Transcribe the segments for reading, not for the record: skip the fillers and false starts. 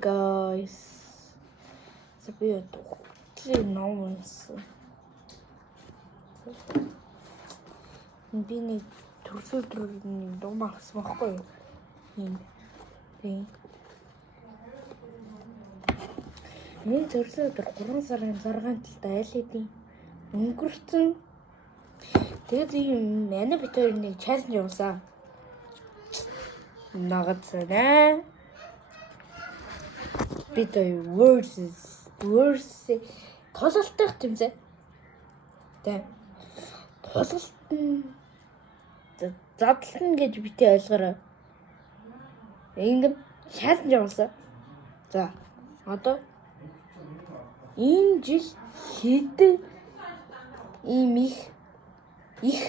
Guys, sabi ito. Actually, no one's. Hindi ni tursul ni domax mako yun. Ini tursul 3 сарын 6-нд айлын өнгөрсөн. Тэгээд ийм манай бит хоёр нэг чаленж явуулсан. Нагацаа. Бит хоёр words тололтох тэмцээ. Тэ. Тололт задлан гэж битээ ойлгороо. Ингэм чаленж явуулсан. За, одоо энэ жил хэдэн ийм их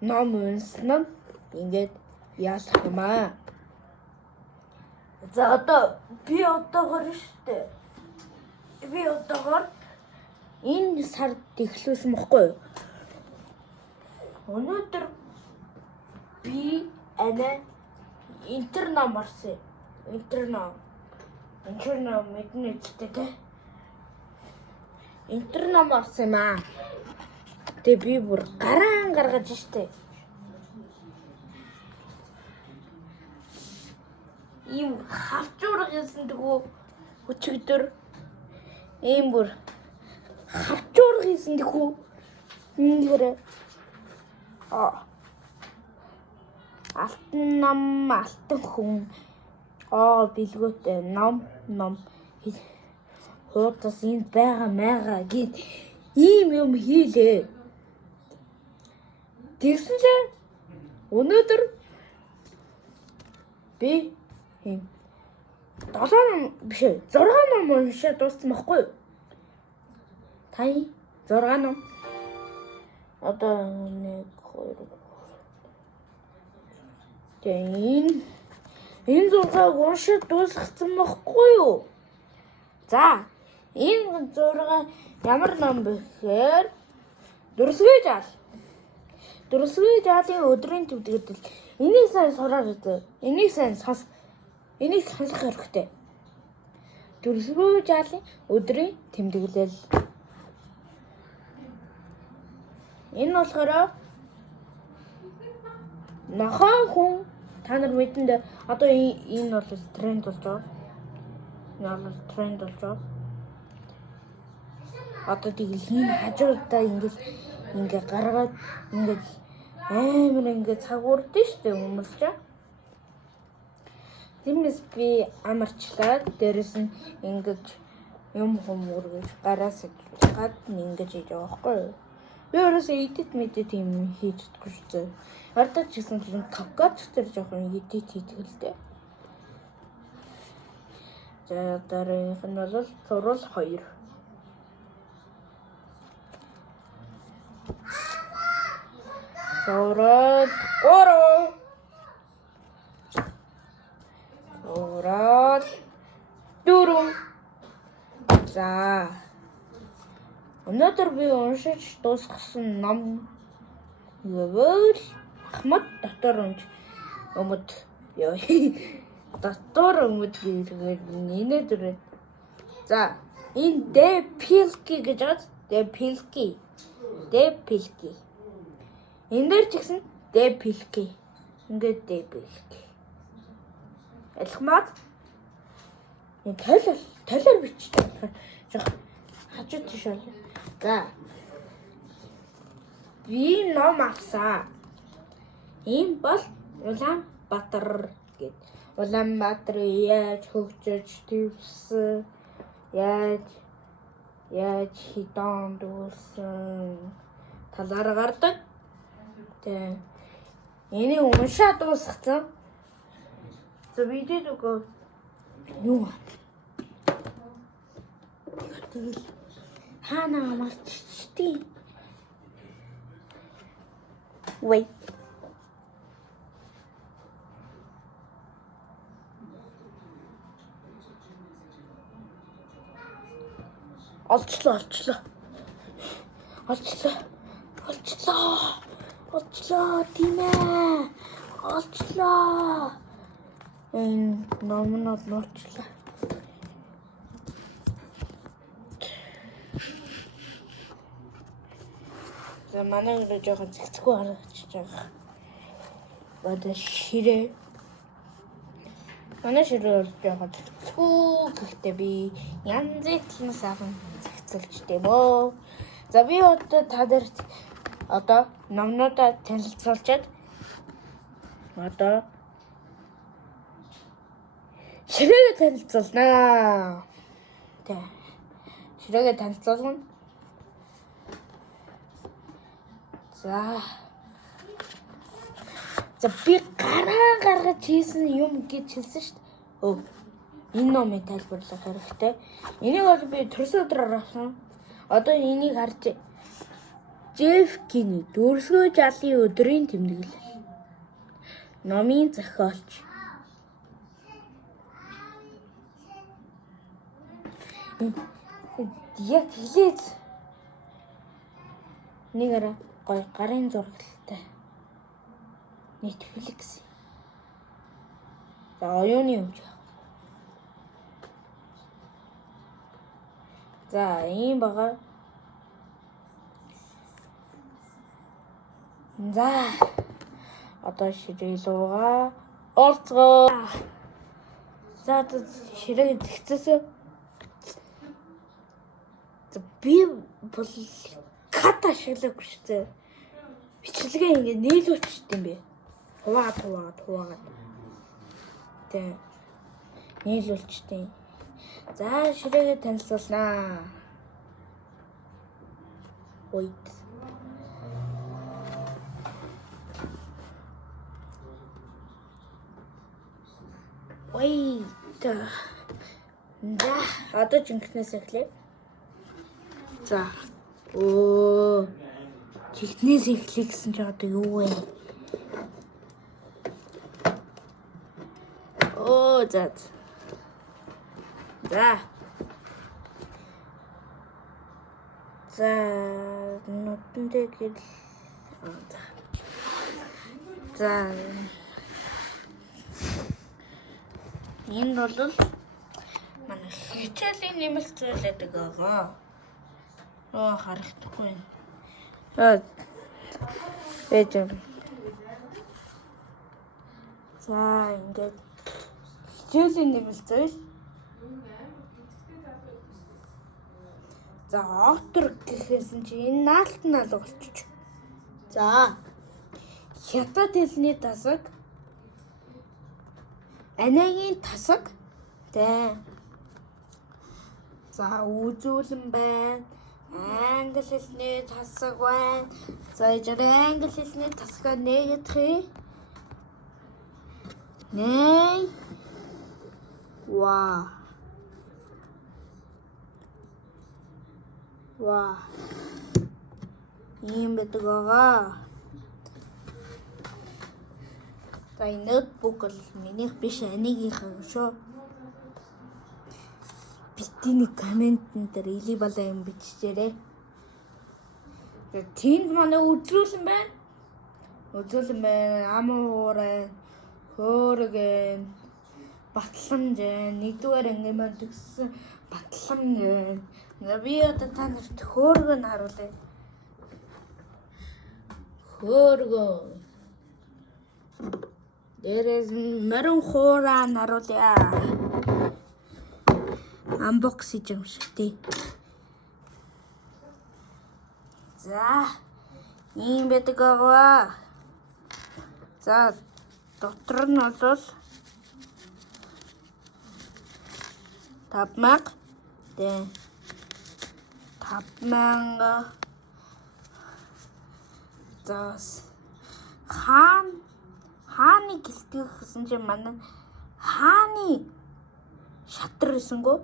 ном унсан ингээд яалах юм аа. За одоо би одоогоор штэ. Би одоогоор энэ сард эхлүүлсэн бохгүй юу? Өнөөдөр би интерном марсан. Интерном мэднэ ч тэ. Интерном марсан юм аа. Тэгээ би бүр гаргаж штэ. Ийм хавчуурга гэсэн дгөө өчигдөр ийм бүр хавчуурга гэсэн дгөө ингэрэ алтан хүн бэлгөөтэй ном хуудас энд байгаа гэд ийм юм хийлээ. Тэгсэн чинь өнөөдөр би 7 ном биш 6 ном уншаад дууссан байхгүй юу? Тань 6 ном. Одоо 1 2 энэ 6-г уншаад дуусгасан байхгүй юу? За, энэ 6 ямар ном бэ гэхээр Дөрвсгийн жаалын өдрийн төвдгөл. Энийг сайн сураад үү? Энийг сонсох хэрэгтэй. Дөрвсгийн жаалын өдрийн тэмдэглэл. Энэ болохоор нахан хүн та нар мэдэнд одоо энэ бол тренд болж байгаа. Одоо тэгэл хин хажуудаа ингээ гаргаад ингээ амар ингээ цагуурдээ штэ хүмүүс ч. Тиймээс би амарчлаад дээрэс нь ингэж юм хүмүүргэж гараас гад ингэж хийж байгаа байхгүй юу? Би өөрөөсөө edit юм хийж чадахгүй шүү дээ. Ардаа ч гэсэн CapCut дээр жоохон edit хийдэг л дээ. За дараагийнх нь бол зурвал 2. Зурвал 3. Зурвал 4. За. Өнөөдөр би уншиж дуусгасан ном гэвэл Ахмад дотор өмд ёо. Дотор өмд гэдэг нэ дүрээ. За, энэ Де Пилки гэж байна. Де Пилки. Энэ дээр ч гэсэн Де Пилки. Ингээд Де Пилки. Элхмад. Энэ толоор бичдэг. Жоо хажууд тийш байна. За. Би ном авсан. Энэ бол Улаанбаатар гэдэг. Улаанбаатар яаж хөгжиж твсэн, яаж хитон дүүсэн талаар гардаг. Тэ. Энийг уншаад дуусгацсан. За видео өгөө. Юу? Тэгэл хаана марччихдээ. Wait. Олчлоо тийм ээ. Олчлоо. Энэ номнод нуучлаа. За манай өөрөө жоохон зэгцгүй харагдаж байгаа. Одоо ширээ. Манай ширээ бол жоохон зэгцгүй. Гэхдээ би янз бүрийн сайхан зэгцэлж тийм үү. За би одоо та нарт одоо номнуудаа танилцуулчаад одоо ширээгээ танилцуулнаа. Тэ. Ширээгээ танилцуулна. За би гаргаж хийсэн юм гэж хэлсэн шүү дээ. Энэ номыг тайлбарлах хэрэгтэй. Энийг бол би төрсөн өдрөөр авсан. Одоо энийг харж Жефкиний дөрвөлгөө жалын өдрийн тэмдэглэл. Номын зохиолч. Яг хэлээд нэгээрээ гоё гарын зурагтай. Netflix. За оюуны хэмж. За ийм байгаа. За одоо ширээ луугаа орцгоо. За ширээ зэгцээсээ. За би бол кат ашиглаагүй шүү дээ. Бичлэгээ ингэ нийлүүлчихсэн юм бэ. Хуваагаад. Тэ. Нийлүүлчихсэн. За ширээгээ танилцуулнаа. Wait. За одоо жинхнээс эхлэе. За. Жинхнээс эхлэе гэсэн чи одоо юу вэ? За нотондээ гэл. За. Энэ бол манай хичээлийн нэмэлт зүйлээд байгаа. Харагдахгүй юм. За ингээд хичээлийн нэмэлт зүйл. За автор гэхээсэн чи энэ наалт нь алга болчих. За хятад хэлний тасаг, анагийн тасаг, тэ. За үзүүлэн байна. Англи хэлний тасаг байна. За ижирээ англи хэлний тасгаа нэгэдхий. Нэй. Ваа. Ийм байдаг байгаа. За энэ ноутбук бол минийх биш, анигийнхаа шүү. Битний комментэн дээр или балаа юм бичээрэй. Тэнд манай үзүүлэн байна. Амуурай, хөөргэн, батламж, нэгдүгээр анги маань төгссөн батламж. Би одоо та нарт хөөргөн харуулъя. Хөөргөн. Дээрээс морин хуураа харуулъя. Unbox юм шиг тий. За ийм байдаг аа. За дотор нь бол 5,000. Тэ. 5,000. За хааны гэлтгэх гэсэн чинь манай хааны шатар эсэнгөө.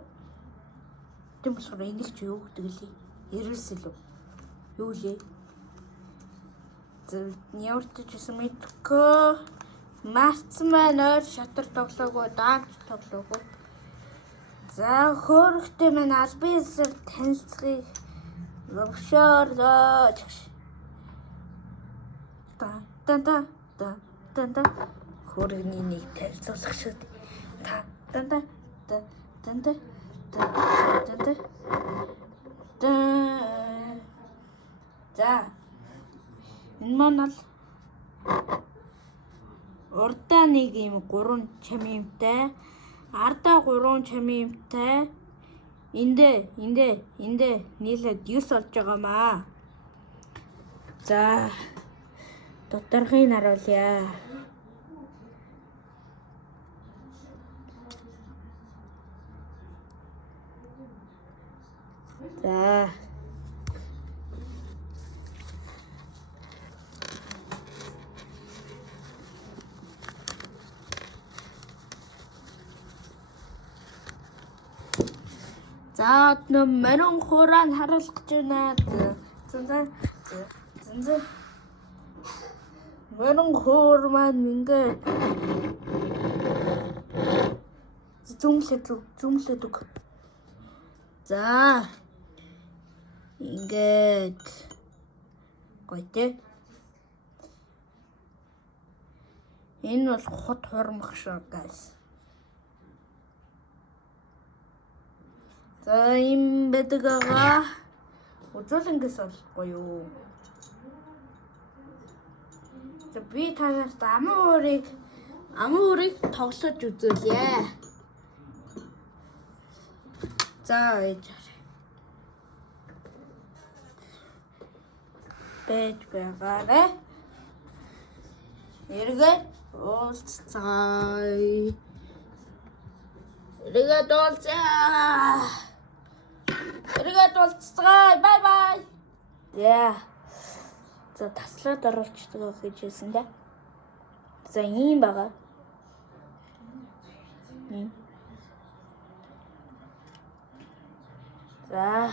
Тийм болохоор энийг ч юу гэдэг лээ? Эрэлс илүү. Юу лээ? Ямар ч гэсэн мэдгүй. Марцсан байна өөр шатар тоглоогүй, даанч тоглоогүй. За хөөрхтэй маань албан ёсоор танилцахыг зөвшөөрлөө. Та хөөргөний нэг танилцуулах шүү дээ. За Энэ маань л урдаа нэг юм 3 чамимтай, ардаа 3 чамимтай. Эндээ нийлээд 9 болж байгаамаа. За доторхыг харуулъя. За одоо морин хурааг харуулах гэж байна. Морин хуур маань ингээд зүүмлээд үг. За ингээд гойтэй. Энэ бол хот хурмах шүү guys. За юм байдаг аа. Үзүүлэнгээс болохгүй юу? За би танаас амуурыг тоглож үзүүлье. За ээж. Бэж байгаарэ. Эргээ уулзцай. Эргээ уулзцай. Бай. Яа. За таслаад оруулчихдаг гэж хэлсэн дээ. За ийм байгаа. За.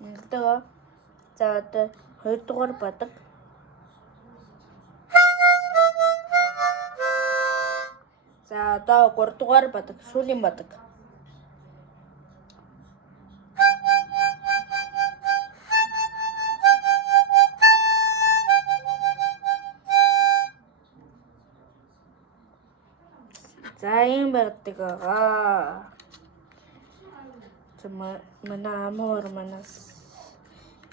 Нэгдээ. За одоо 2 дугаар бадаг. За одоо 3 дугаар бадаг, сүүлийн бадаг. За юм байдаг аа. Манай амуур манаас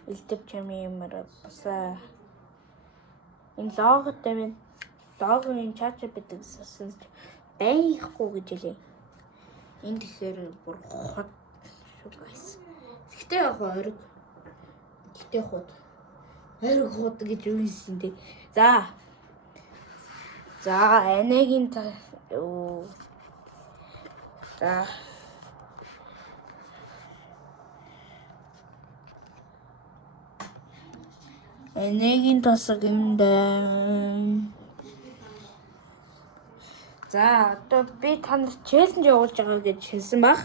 илтгэв чамимар баса. Энэ логотой минь логогийн чаач байдаг гэсэн байхгүй гэж хэлээ. Энэ тэгэхээр бүр хот шүү guys. Гэхдээ яг ориг. Гэхдээ хот. Ориг хот гэж үгүйсэн дээ. За энэгийн за энэгийн тосог юм дээ. За одоо би танд челленж явуулж байгаа гэж хэлсэн баг.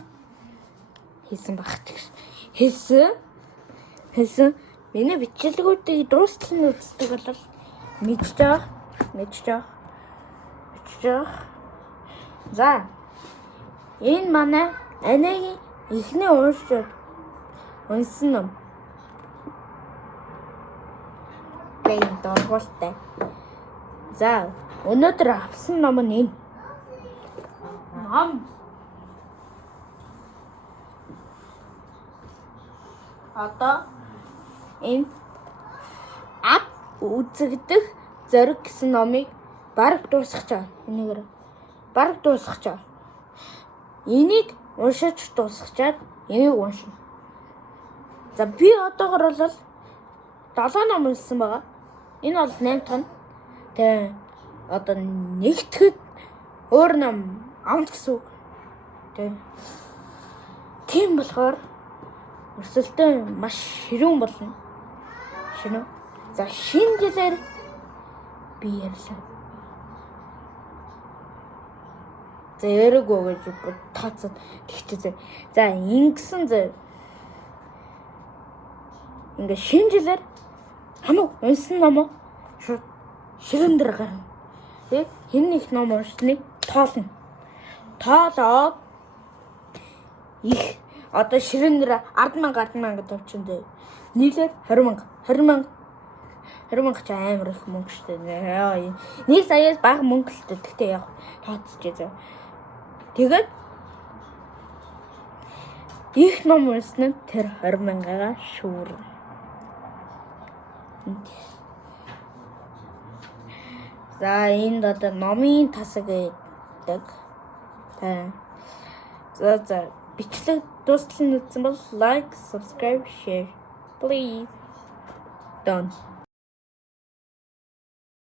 Хэлсэн. Миний бичлэгүүдийг дуустал нь үздэг бол мэдж байгаа. За энэ манай анегийн эхний унсан ном. Байн дөрвөлтэй. За өнөөдөр авсан ном нь энэ. Одоо энэ ап үзэгдэх зориг гэсэн номыг бараг дуусгачаа. Энийг уншиж дуусгачаад энийг уншина. За би одоогор бол 7 ном уншсан байгаа. Энэ бол 8 дахь нь. Тэгээ одоо нэгтгэхэд өөр ном авах гэсэн үг. Тийм болохоор өрсөлдөөн маш ширүүн болно. Шинэ. За шинэ жилээр би ярьлаа. За яриггүй гэж тооцоод тэгчихээ. За ингэсэн зэ. Ингээ шинэ жилээр хамаг унсан ном шууд ширэн дээр гарна. Тэг хэн нэг ном уншсныг тоолно. Тоолоод их одоо ширэн дээр 10,000 гэдэг тавчин дээ. Нийлээд 20,000 ч амар их мөнгө шүү дээ. 1 саяас бага мөнгө л дээ. Тэгтээ яг тооцож байгаа. Тэгээд их ном унснаа тэр 20,000-аар шүүрнэ. За энд одоо номын тасаг гэдэг. За бичлэг дуустал нь үзсэн бол like, subscribe, share. Please. Done.